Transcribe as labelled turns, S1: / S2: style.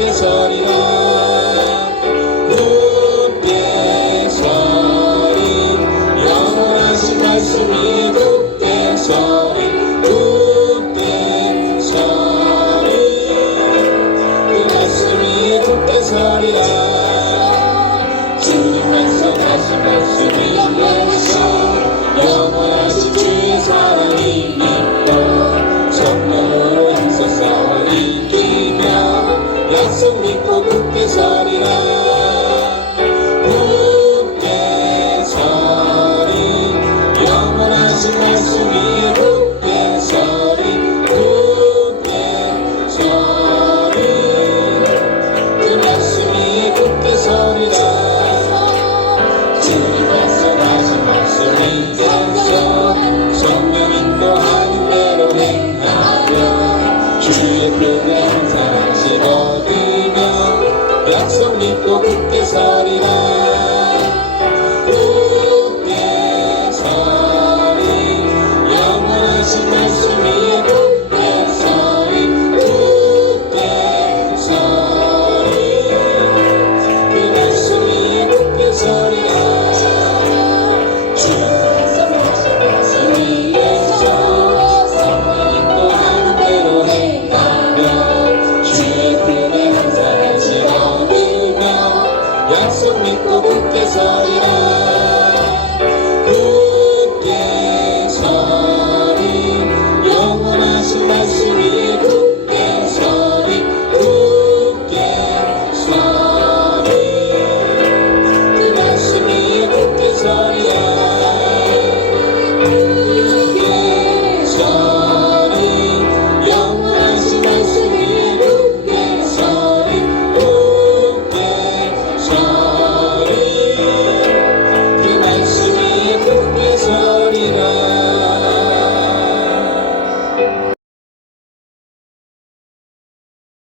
S1: 높게 서리라. 높게 서리 영원하신 말씀이 높게 서리 높게 서리 그 말씀이 높게 서리라. 주님 말씀하신 말씀이 영원하신 영원하신 주의 사랑이 약속 믿고 굳게 서리라. 굳게 서리 영원하신 말씀 위에 굳게 서리 굳게 서리 그 말씀 위에 굳게 서리라. 주님 말씀하신 말씀 위에 서 성령 인도하는 대로 행하며 믿고 굳게 서리라 품에